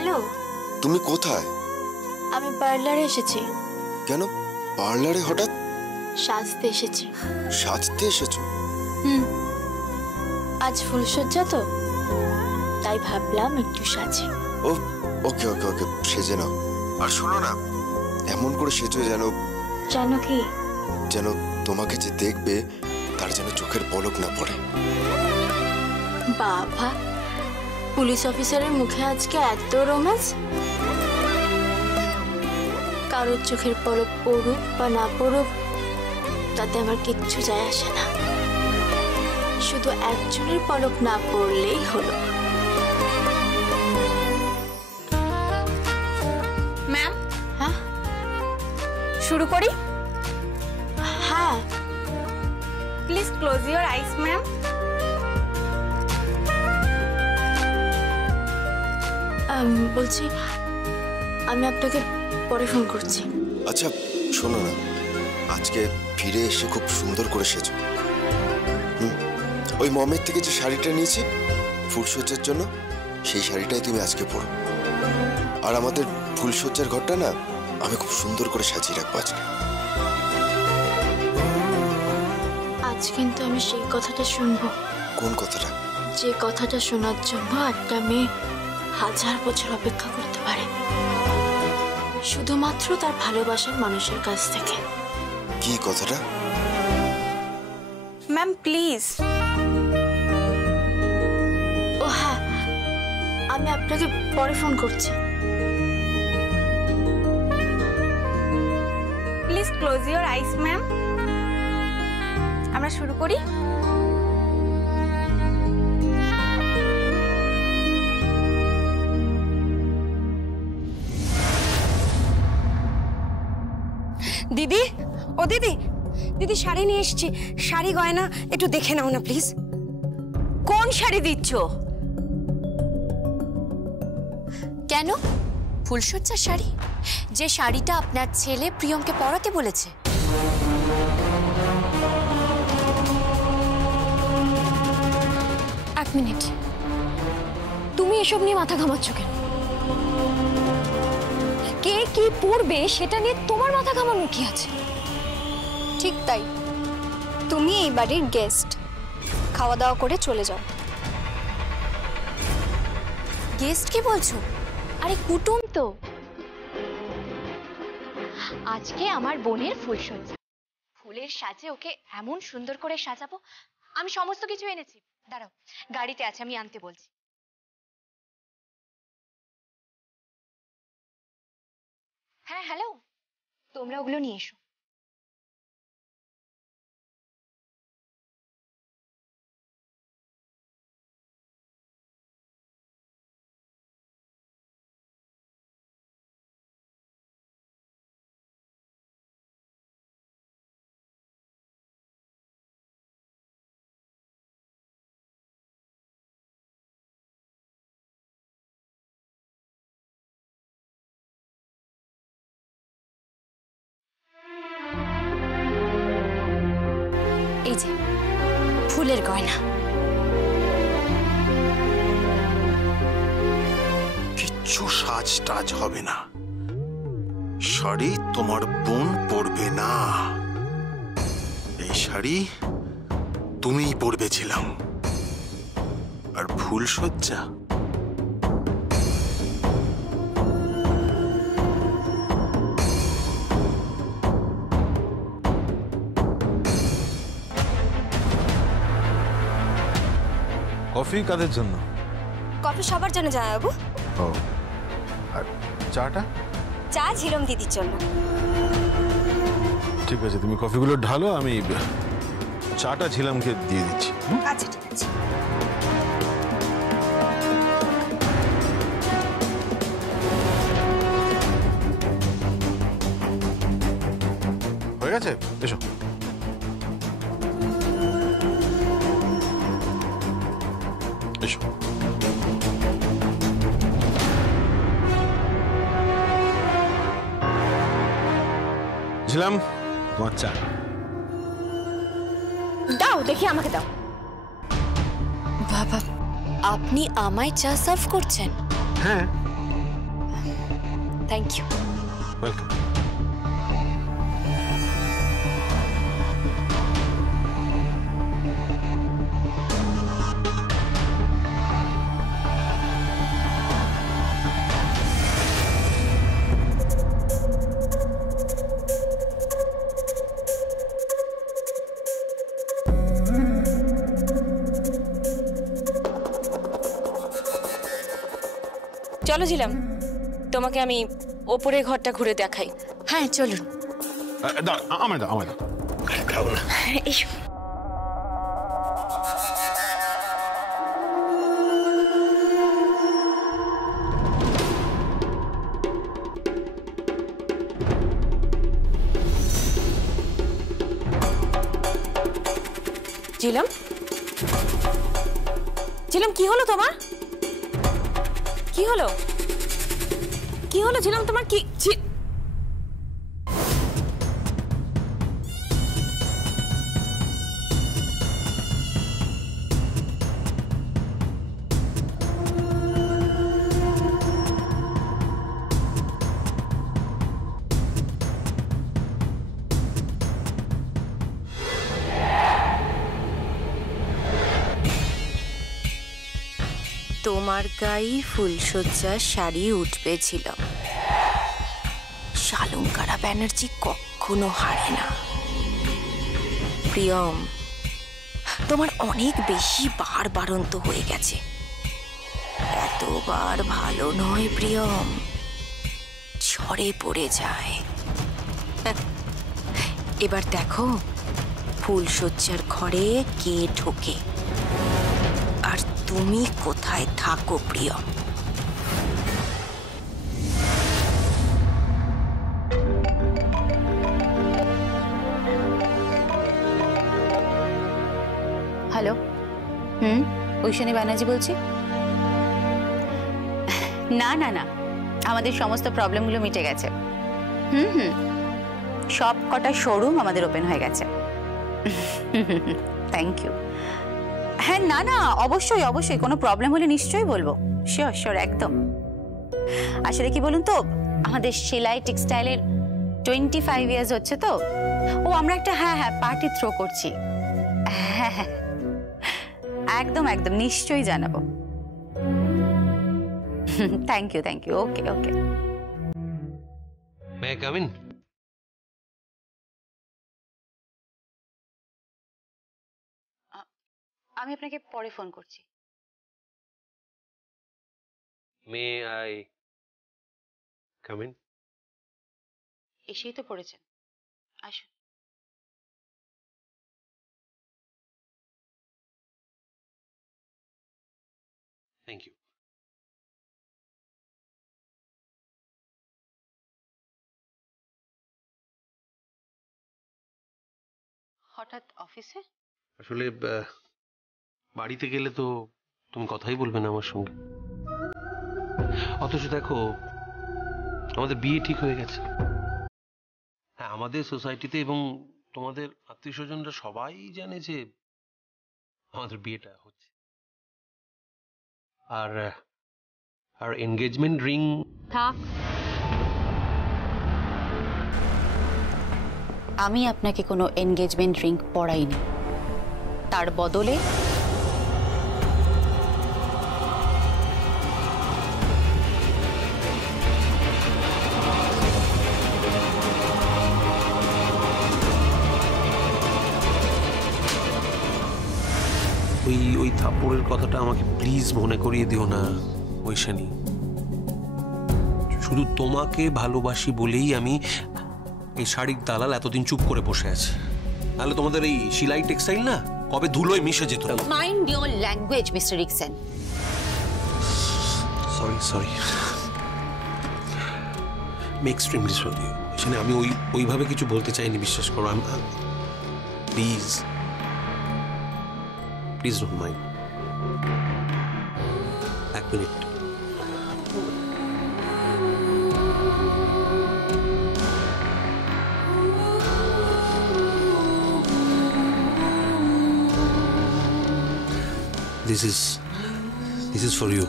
Hello, তুমি কোথায়? আমি পার্লারে এসেছি। কেন পার্লারে হঠাৎ? সাজতে এসেছি। সাজতে এসেছো? আজ ফুলসজ্জা তো, তাই ভাবলাম একটু সাজি। ও ওকে ওকে ওকে, সেজে নাও। আর শোনো না, এমন করে সেজো জানো কি, যেন তোমাকে যে দেখবে তার যেন চোখের পলক না পড়ে। বাবা, পুলিশ অফিসারের মুখে আজকে এত রোমান্স। কারোর চোখের পলক পড়ুক বা না পড়ুক তাতে আমার কিচ্ছু যায় আসে না, শুধু একজনের পলক না পড়লেই হলো। ম্যাম, হ্যাঁ শুরু করি? হ্যাঁ, please close your eyes ma'am. বলছি আমি আপনাকে পরে ফোন করছি। আচ্ছা শোনো না, আজকে ফিরে এসে খুব সুন্দর করে সেজো। ওই মমের থেকে যে শাড়িটা নিয়েছি ফুলসজ্জার জন্য, সেই শাড়িটাই তুমি আজকে পরো। আর আমাদের ফুলসজ্জার ঘরটা না আমি খুব সুন্দর করে সাজিয়ে রাখবো আজকে। আজ কিন্তু আমি সেই কথাটা শুনবো। কোন কথাটা? যে কথাটা শোনার জন্য একটা মেয়ে 1000 বছর অপেক্ষা করতে পারে, শুধুমাত্র তার ভালোবাসার মানুষের কাছ থেকে। কি কথাটা? Ma'am please. ও হ্যাঁ, আমি আপনাকে পরে ফোন করছি। Please close your eyes ma'am. আমরা শুরু করি? দিদি, ও দিদি, দিদি শাড়ি নিয়ে এসেছি, শাড়ি গয়না একটু দেখে নাও না প্লিজ। কোন শাড়ি দিচ্ছ? কেন? ফুলসজ্জার শাড়ি, যে শাড়িটা আপনার ছেলে প্রিয়মকে পরাতে বলেছে। এক মিনিট, তুমি এসব নিয়ে মাথা ঘামাচ্ছ কেন? কে কি পরবে সেটা নিয়ে তোমার মাথা ঘামানোর কি আছে? ঠিক তাই, তুমি এই বাড়ির গেস্ট, খাওয়া দাওয়া করে চলে যাও। গেস্ট কি বলছো? আরে কুটুম তো। আজকে আমার বোনের ফুলসজ্জা, ফুলের সাজে ওকে এমন সুন্দর করে সাজাবো। আমি সমস্ত কিছু এনেছি, দাঁড়াও, গাড়িতে আছে, আমি আনতে বলছি। হ্যাঁ হ্যালো, তোমরা ওগুলো নিয়ে এসো। এই যে ফুলের গয়না। কিচ্ছু সাজ টাজ হবে না, শাড়ি তোমার বোন পরবে না। এই শাড়ি তুমিই পরবেছিলাম। আর ফুলসজ্জা কফি কাদের জন্য? কফি সবার জন্য জানাবো। ও, আর চাটা? চা ঝিরম দিদির জন্য। ঠিক আছে, তুমি কফিগুলো ঢালো, আমি চাটা ঝিলামকে দিয়ে দিচ্ছি। আচ্ছা ঠিক আছে। হয়ে গেছে, এসো। এসো। ঝিলাম, তোমার চা। দাও দেখি, আমাকে দাও। বাবা, আপনি আমায় চা সার্ভ করছেন? হ্যাঁ, থ্যাংক ইউ। ওয়েলকাম। চলো ঝিলাম, তোমাকে আমি ওপরে ঘরটা ঘুরে দেখাই। হ্যাঁ চলুন। আমায় দাও, আমায় দাও। খাবো না। এসো। ঝিলাম, ঝিলাম কি হলো তোমার? কি হলো? কি হলো ঝিলাম তোমার? কি তোমার গায়ে ফুলসজ্জার শাড়ি উঠবে ছিল। শালঙ্কারা ব্যানার্জি কখনো হারে না। প্রিয়ম, তোমার অনেক বেশি বাড়ন্ত হয়ে গেছে। এতবার ভালো নয় প্রিয়ম, ঝড়ে পড়ে যায়। এবার দেখো ফুলসজ্জার ঘরে কে ঢোকে আর তুমি কোথায় থাকো প্রিয়ম। হ্যালো, ঐশনী ব্যানার্জি বলছি। না না না, আমাদের সমস্ত প্রবলেমগুলো মিটে গেছে। সব কটা শোরুম আমাদের ওপেন হয়ে গেছে। Thank you. হ্যাঁ না না, অবশ্যই অবশ্যই, কোনো প্রবলেম হলে নিশ্চয়ই বলবো। শিওর শিওর, একদম। আসলে কি বলুন তো, আমাদের সেলাই টেক্সটাইলের 25 ইয়ার্স হচ্ছে তো। ও আমরা একটা পার্টি থ্রো করছি। হ্যাঁ, একদম একদম, নিশ্চয়ই জানাবো। Thank you thank you. Okay okay. May I come in? আমি আপনাকে পরে ফোন করছি। May I come in? এসেই তো পড়েছেন, আসুন। Thank you. হঠাৎ অফিসে? আসলে বাড়িতে গেলে তো তুমি কথাই বলবে না আমার সঙ্গে। অথচ দেখো আমাদের বিয়ে ঠিক হয়ে গেছে। হ্যাঁ, আমাদের সোসাইটিতে এবং তোমাদের আত্মীয় স্বজনরা সবাই জানে যে আমাদের বিয়েটা হচ্ছে। আর এনগেজমেন্ট রিং থাক। আমি আপনাকে কোনো এনগেজমেন্ট রিং পরাইনি, তার বদলে ওই থাপ্পড়ের কথাটা আমাকে প্লিজ মনে করিয়ে দিও না ঐশানী। শুধু তোমাকে ভালোবাসি বলেই আমি এই শাড়ির দালাল এতদিন চুপ করে বসে আছে। তাহলে তোমাদের এই সেলাই টেক্সটাইল না কবে ধুলোয় মিশে যেত। Mind your language mister Rixon. Sorry আমি এক্সট্রিমলি সরি। আমি ওইভাবে কিছু বলতে চাইনি, বিশ্বাস করো। Please don't mind. এক মিনিট। This is for you.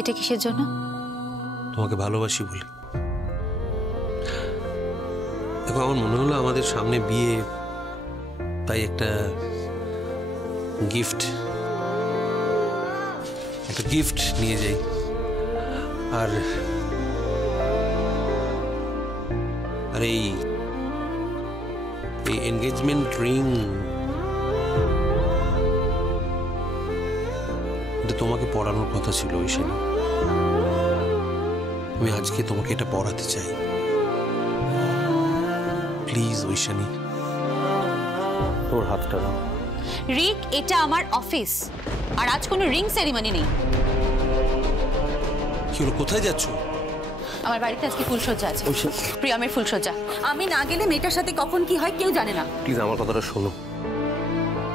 এটা কিসের জন্য? তোমাকে ভালোবাসি বলে। দেখো, আমার মনে হলো আমাদের সামনে বিয়ে, তাই একটা গিফট নিয়ে যাই। আর এই এনগেজমেন্ট রিং এটা তোমাকে পরানোর কথা ছিল ঐশানী। আমি আজকে তোমাকে এটা পরাতে চাই। প্লিজ ঐশানী, তোর হাতটা দাও। রিক, এটা আমার অফিস, আর আজ কোনো রিং সেরিমনি নেই। কি হলো, কোথায় যাচ্ছ? আমার বাড়িতে আজকে ফুলসজ্জা আছে, প্রিয়মের ফুলসজ্জা। আমি না গেলে মেয়েটার সাথে কখন কি হয় কেউ জানে না। প্লিজ আমার কথাটা শোনো,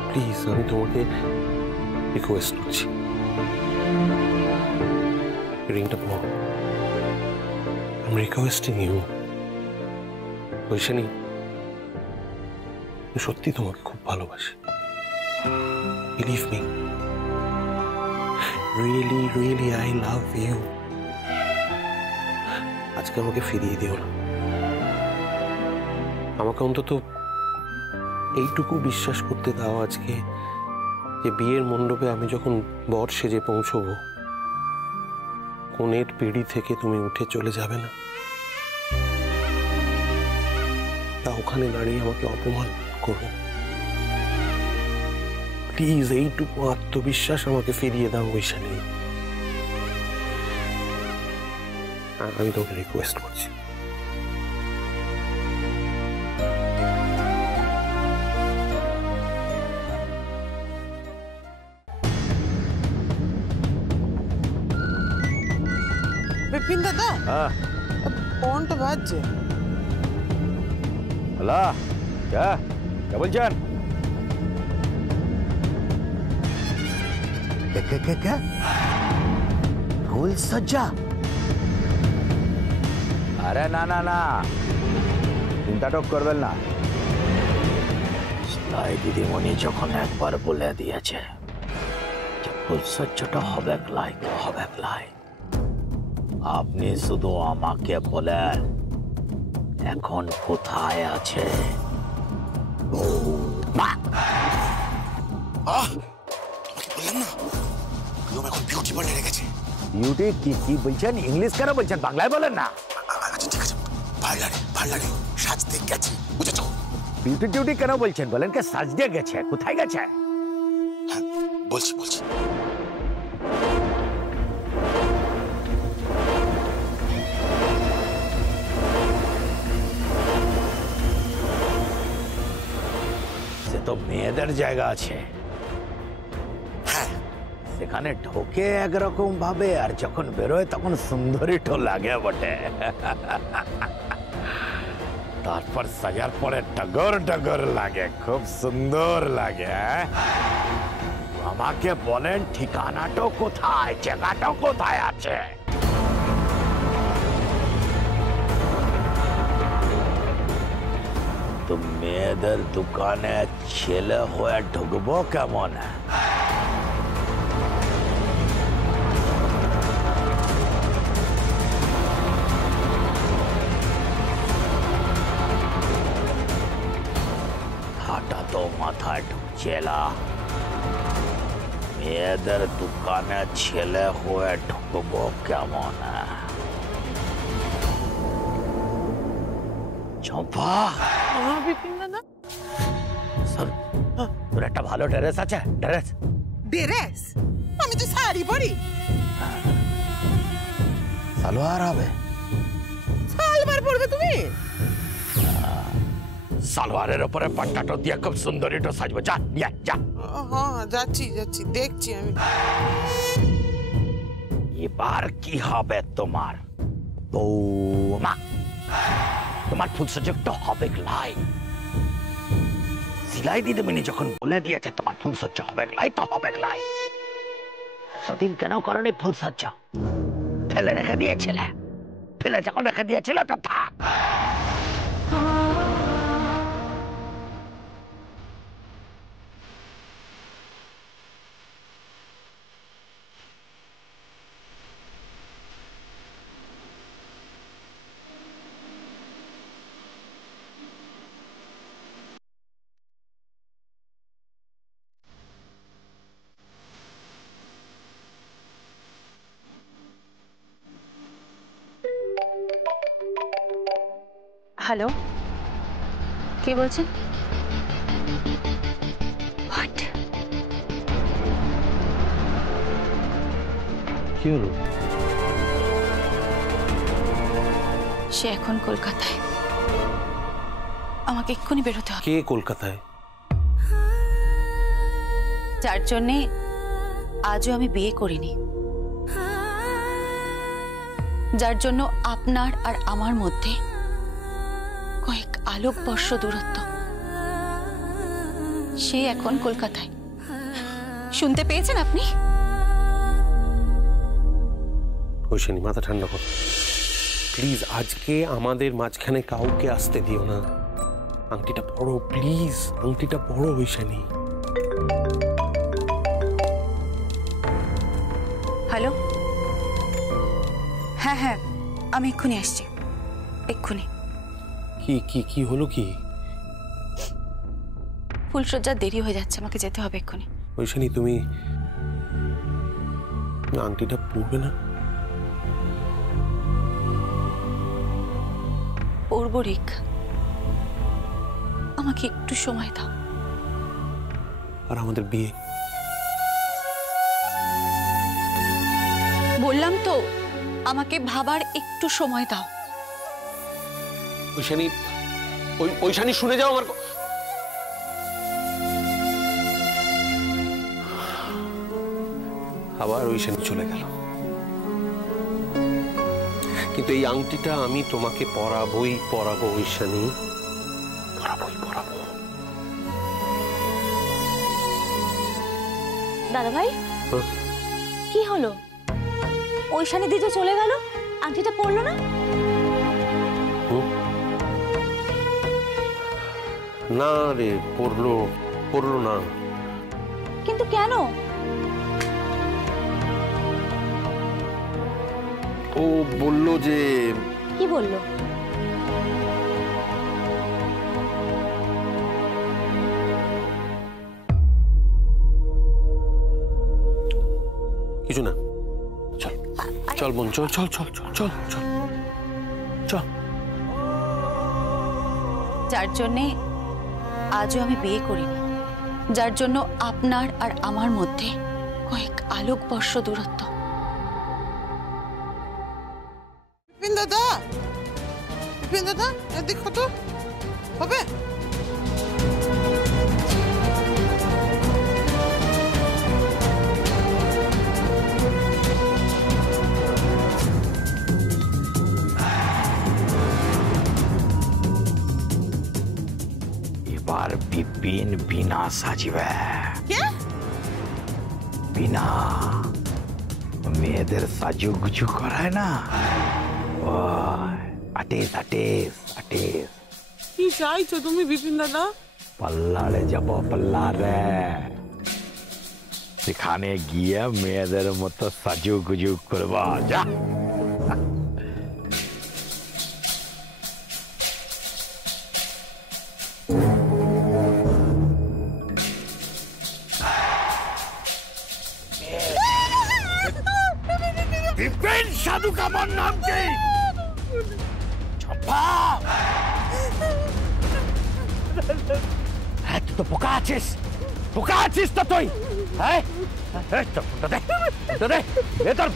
প্লিজ, আমি তোমাকে রিকোয়েস্ট করছি, রিংটা পরো। I'm requesting you. ঐশানী, সত্যি তোমাকে খুব ভালোবাসি। Believe me. Really, really, I love you. আজকে আমাকে ফিরিয়ে দিও না। আমাকে অন্তত এইটুকু বিশ্বাস করতে দাও আজকে, যে বিয়ের মণ্ডপে আমি যখন বর সেজে পৌঁছবো, কোণের পিঁড়ি থেকে তুমি উঠে চলে যাবে না, তা ওখানে দাঁড়িয়ে আমাকে অপমান করবে। প্লিজ এইটুকু আত্মবিশ্বাস আমাকে ফিরিয়ে দাও ঐশানী। আমি তোকে রিকোয়েস্ট করছি। বিপিন দাদা, ফোনটা বাজছে। হ্যালো, কে বলছেন? ফুল সজ্জা? আরে না না না, চিন্তাটক করবেন না। তাই দিদিমণি যখন একবার বলে দিয়েছে যে ফুল সজ্জাটা হবে লাই, আপনি শুধু আমাকে বলেন এখন কোথায় আছে। বললাম না, এখন বিউটি পার্লারে গেছে। বিউটি কি বলছেন? ইংলিশ কেন বলছেন, বাংলায় বলেন না। আচ্ছা ঠিক আছে, পার্লারে সাজতে গেছে, বুঝেছ? বিউটি টিউটি কেন বলছেন, বলেন কে সাজতে গেছে, কোথায় গেছে? হ্যাঁ বলছি। সে তো মেয়েদের জায়গা আছে, হ্যাঁ, সেখানে ঢোকে একরকম ভাবে আর যখন বেরোয় তখন সুন্দরী তো লাগে বটে। তারপর সাজার পরে টগর লাগে, খুব সুন্দর লাগে। আমাকে বলেন ঠিকানাটা কোথায়, জায়গাটা কোথায় আছে? তো মেয়েদের দোকানে ছেলে হয়ে ঢুকবো কেমন? হাঁটা তো মাথায় ঢুকছে না, মেয়েদের দোকানে ছেলে হয়ে ঢুকবো কেমন? চম্পা, বিপিন দাদা, তোর একটা ভালো ড্রেস আছে? ড্রেস? আমি তো শাড়ি পরি। সালোয়ার হবে? সালোয়ার পরবে তুমি? সালোয়ারের উপরে পাট্টাটা দিয়ে খুব সুন্দরীটা সাজবো। যা যা। হ্যাঁ যাচ্ছি, দেখছি আমি। এবার কি হবে তোমার বৌমা? তোমার ফুলসজ্জাটা হবে লাই। সিলাই দিদিমণি যখন বলে দিয়েছে তোমার ফুলসজ্জা হবে লাই, তো হবে লাই। সেদিন কেন করনি ফুলসজ্জা? ফেলে রেখে দিয়েছিলে, ফেলে যখন রেখে দিয়েছিল তো থাক। হ্যালো, কে বলছেন? হোয়াট? কি হলো? সে এখন কলকাতায়। আমাকে এক্ষুনি বেরোতে হবে। কে কলকাতায়? যার জন্যে আজও আমি বিয়ে করিনি, যার জন্য আপনার আর আমার মধ্যে কয়েক আলোকবর্ষ দূরত্ব, সে এখন কলকাতায়। শুনতে পেয়েছেন আপনি? ঐশানী, মাথা ঠান্ডা করো প্লিজ। আজকে আমাদের মাঝখানে কাউকে আসতে দিও না। আংটিটা পড়ো প্লিজ, আংটিটা পড়ো ঐশানী। হ্যালো, হ্যাঁ হ্যাঁ, আমি এক্ষুনি আসছি, এক্ষুনি। কি কি কি হলো? কি? ফুলসজ্জার দেরি হয়ে যাচ্ছে, আমাকে যেতে হবে এক্ষুনি। ঐশানী, তুমি আংটিটা পরবে না? পরবো রিক, আমাকে একটু সময় দাও। আর আমাদের বিয়ে? বললাম তো, আমাকে ভাবার একটু সময় দাও। ঐশানী, ঐশানী শুনে যাও আমার। আবার ঐশানী চলে গেল। কিন্তু এই আংটিটা আমি তোমাকে পরাবো ঐশানী, পরাবো। দাদা ভাই, কি হলো? ঐশানী দিদি চলে গেল, আংটিটা পড়লো না? না রে, পড়লো না। কিন্তু কেন? ও বলল যে... কি বললো? কিছু না, চল চল বোন, চল চল চল চল চল চল চল। যার জন্যে আজও আমি বিয়ে করিনি, যার জন্য আপনার আর আমার মধ্যে কয়েক আলোকবর্ষ দূরত্ব। বিপিন দাদা, দেখো তো, হবে? এবার বিপিন বিনা সাজিবে। বিনা মেয়েদের সাজুগুজু করায় না, আটেস। কি চাইছো তুমি বিপিন দাদা? পাল্লারে যাব, পাল্লারে। সেখানে গিয়ে মেয়েদের মতো সাজুগুজু করবা, যা। বিপিন সাধু কামার নাম কি? তুই তো পোকা আছিস তো তুই। তোর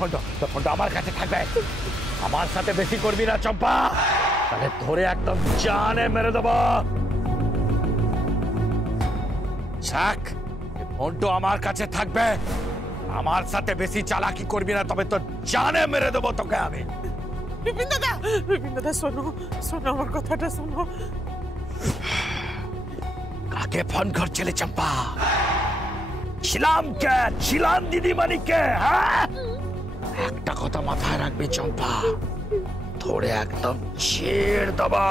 ফোনটা আমার কাছে থাকবে। আমার সাথে বেশি করবি না চম্পা, তাহলে ধরে একদম জানে মেরে দেবো। শাক, ফোনটা আমার কাছে থাকবে। আমার সাথে বেশি চালাকি করবি না, তবে তো জানে মেরে দেবো তোকে আমি। বিপিন দাদা শোনো আমার কথাটা শোনো। কাকে ফোন করছিলে চম্পা? ছিলাম দিদিমণিকে। হ্যাঁ, একটা কথা মাথায় রাখবি চম্পা, ধরে একদম ছেড় দেবা।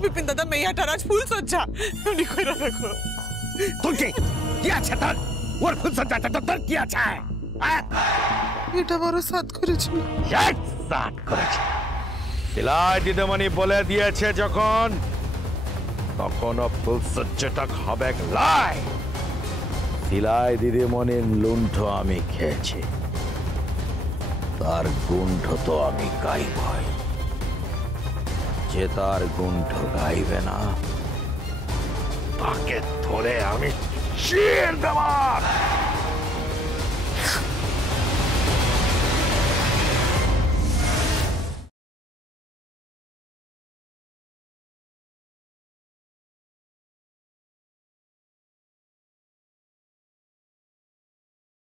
বিপিন দাদা, মেয়েটার আজ ফুল সজ্জা, এমনি কইরা দেখো। তোর কি আছে? তোর ওর ফুল সজ্জাটা তোর কি আছে? এটা বড় সাত করেছিল। সেলাই দিদিমণি বলে দিয়েছে যখন, তখনও ফুলসজ্জাটা হবে লাই। সেলাই দিদিমণির লুণ্ঠ আমি খেয়েছি। তার গুণ্ঠ তো আমি গাইবই। যে তার গুণ্ঠ গাইবে না তাকে ধরে আমি শির দেব।